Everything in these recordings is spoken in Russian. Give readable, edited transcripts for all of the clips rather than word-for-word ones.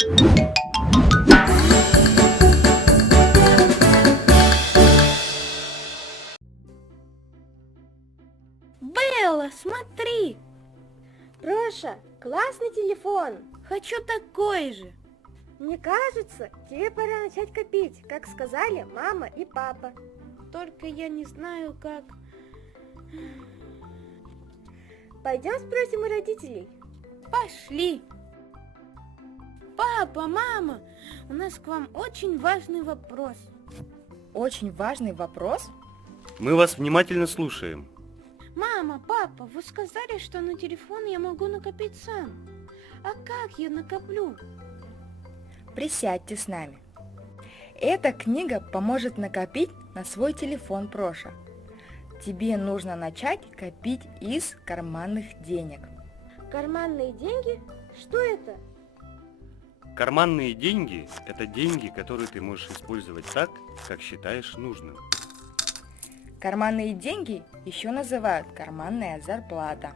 Белла, смотри! Проша, классный телефон. Хочу такой же. Мне кажется, тебе пора начать копить, как сказали мама и папа. Только я не знаю, как... Пойдем спросим у родителей. Пошли! Папа, мама, у нас к вам очень важный вопрос. Очень важный вопрос? Мы вас внимательно слушаем. Мама, папа, вы сказали, что на телефон я могу накопить сам. А как я накоплю? Присядьте с нами. Эта книга поможет накопить на свой телефон, Проша. Тебе нужно начать копить из карманных денег. Карманные деньги? Что это? Карманные деньги – это деньги, которые ты можешь использовать так, как считаешь нужным. Карманные деньги еще называют карманная зарплата.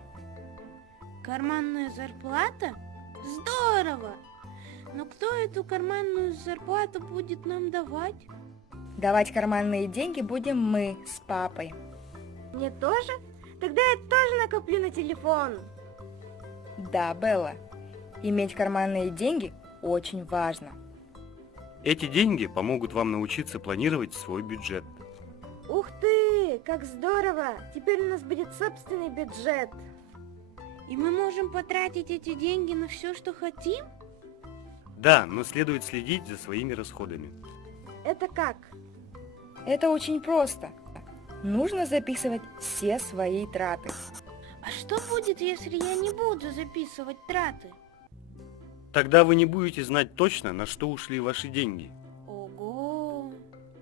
Карманная зарплата? Здорово! Но кто эту карманную зарплату будет нам давать? Давать карманные деньги будем мы с папой. Мне тоже? Тогда я тоже накоплю на телефон. Да, Белла, иметь карманные деньги очень важно. Эти деньги помогут вам научиться планировать свой бюджет. Ух ты, как здорово! Теперь у нас будет собственный бюджет. И мы можем потратить эти деньги на все, что хотим? Да, но следует следить за своими расходами. Это как? Это очень просто. Нужно записывать все свои траты. А что будет, если я не буду записывать траты? Тогда вы не будете знать точно, на что ушли ваши деньги. Ого!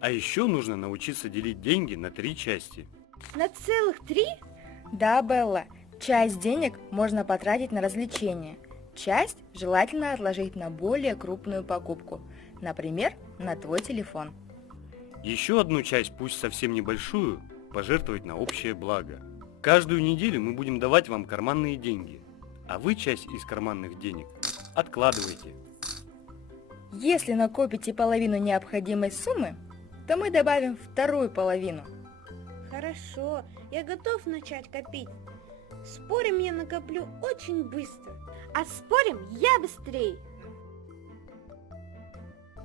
А еще нужно научиться делить деньги на 3 части. На целых 3? Да, Белла, часть денег можно потратить на развлечения. Часть желательно отложить на более крупную покупку, например, на твой телефон. Еще одну часть, пусть совсем небольшую, пожертвовать на общее благо. Каждую неделю мы будем давать вам карманные деньги, а вы часть из карманных денег откладывайте. Если накопите половину необходимой суммы, то мы добавим вторую половину. Хорошо, я готов начать копить. Спорим, я накоплю очень быстро. А спорим, я быстрей.